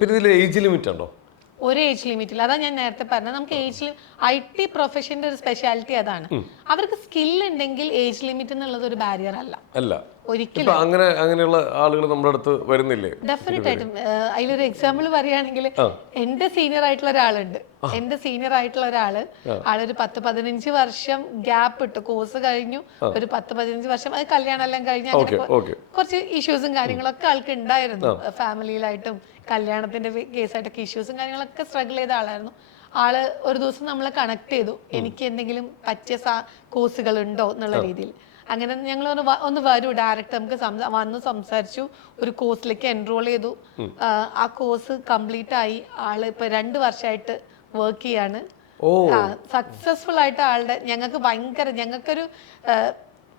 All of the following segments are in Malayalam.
പിന്നെ ഇതിൽ ഏജ് ലിമിറ്റ് ഉണ്ടോ? ഒരു ഏജ് ലിമിറ്റില്ല. അതാ ഞാൻ നേരത്തെ പറഞ്ഞത്. നമുക്ക് ഏജ് IT പ്രൊഫഷന്റെ ഒരു സ്പെഷ്യാലിറ്റി അതാണ്. അവർക്ക് സ്കിൽ ഉണ്ടെങ്കിൽ ഏജ് ലിമിറ്റ് എന്നുള്ളത് ഒരു ബാരിയർ അല്ല. അല്ല, ഒരിക്കലും. അങ്ങനെയുള്ള ആളുകൾ നമ്മുടെ അടുത്ത് വരുന്നില്ലേ? ഡെഫിനറ്റ് ആയിട്ടും. അതിലൊരു എക്സാമ്പിൾ പറയുകയാണെങ്കിൽ എന്റെ സീനിയർ ആയിട്ടുള്ള ഒരാളുണ്ട്. ആളൊരു 10-15 വർഷം ഗ്യാപ്പ് ഇട്ടു. കോഴ്സ് കഴിഞ്ഞു, ഒരു 10-15 വർഷം അത് കല്യാണം എല്ലാം കഴിഞ്ഞ് കുറച്ച് ഇഷ്യൂസും കാര്യങ്ങളൊക്കെ ആൾക്ക് ഉണ്ടായിരുന്നു. ഫാമിലിയിലായിട്ടും കല്യാണത്തിന്റെ കേസായിട്ടൊക്കെ ഇഷ്യൂസും കാര്യങ്ങളൊക്കെ സ്ട്രഗിൾ ചെയ്ത ആളായിരുന്നു. ആള് ഒരു ദിവസം നമ്മളെ കണക്ട് ചെയ്തു, എനിക്ക് എന്തെങ്കിലും പറ്റിയ കോഴ്സുകൾ ഉണ്ടോ എന്നുള്ള രീതിയിൽ. അങ്ങനെ ഞങ്ങൾ ഒന്ന് വരൂ, ഡയറക്റ്റ് നമുക്ക് വന്ന് സംസാരിച്ചു, ഒരു കോഴ്സിലേക്ക് എൻറോൾ ചെയ്തു. ആ കോഴ്സ് കംപ്ലീറ്റ് ആയി. ആള് ഇപ്പൊ 2 വർഷമായിട്ട് വർക്ക് ചെയ്യാണ്. സക്സസ്ഫുൾ ആയിട്ട് ആളുടെ ഞങ്ങൾക്കൊരു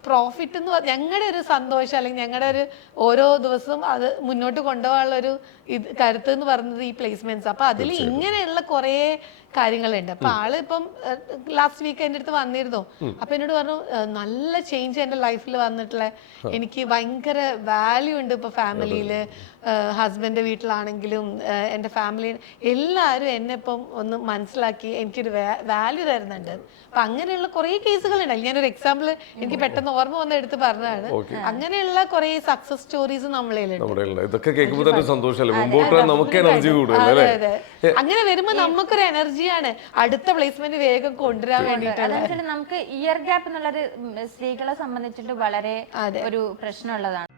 പ്രോഫിറ്റ് എന്ന് പറഞ്ഞാൽ ഞങ്ങളുടെ ഒരു സന്തോഷം, അല്ലെങ്കിൽ ഞങ്ങളുടെ ഒരു ഓരോ ദിവസവും അത് മുന്നോട്ട് കൊണ്ടുപോകാനുള്ള ഒരു കരുത്ത് എന്ന് പറയുന്നത് ഈ പ്ലേസ്മെന്റ്സ്. അപ്പൊ അതിൽ ഇങ്ങനെയുള്ള കുറേ കാര്യങ്ങളുണ്ട്. അപ്പൊ ആള് ഇപ്പം ലാസ്റ്റ് വീക്ക് എൻ്റെ അടുത്ത് വന്നിരുന്നു. അപ്പൊ എന്നോട് പറഞ്ഞു, നല്ല ചേഞ്ച് എൻ്റെ ലൈഫിൽ വന്നിട്ടുള്ള, എനിക്ക് ഭയങ്കര വാല്യൂ ഉണ്ട് ഇപ്പൊ ഫാമിലിയില്. ഹസ്ബൻഡിന്റെ വീട്ടിലാണെങ്കിലും എൻ്റെ ഫാമിലി എല്ലാവരും എന്നെ ഇപ്പം ഒന്ന് മനസ്സിലാക്കി എനിക്കൊരു വാല്യൂ തരുന്നുണ്ട്. അപ്പൊ അങ്ങനെയുള്ള കുറേ കേസുകൾ ഉണ്ടല്ലോ. ഞാനൊരു എക്സാമ്പിൾ എനിക്ക് പെട്ടെന്ന് ഓർമ്മ വന്ന് എടുത്ത് പറഞ്ഞതാണ്. അങ്ങനെയുള്ള കുറെ സക്സസ് സ്റ്റോറീസ് ഇതൊക്കെ കേൾക്കുമ്പോൾ തന്നെ സന്തോഷമല്ലേ, മുമ്പോട്ട് നമുക്ക് എനർജി കൂടുതൽ. അങ്ങനെ വരുമ്പോ നമുക്കൊരു എനർജിയാണ് അടുത്ത പ്ലേസ്മെന്റ് വേഗം കൊണ്ടുവരാൻ വേണ്ടിയിട്ട്. നമുക്ക് ഇയർ ഗ്യാപ്പ് എന്നുള്ളത് സ്ത്രീകളെ സംബന്ധിച്ചിട്ട് വളരെ ഒരു പ്രശ്നമുള്ളതാണ്.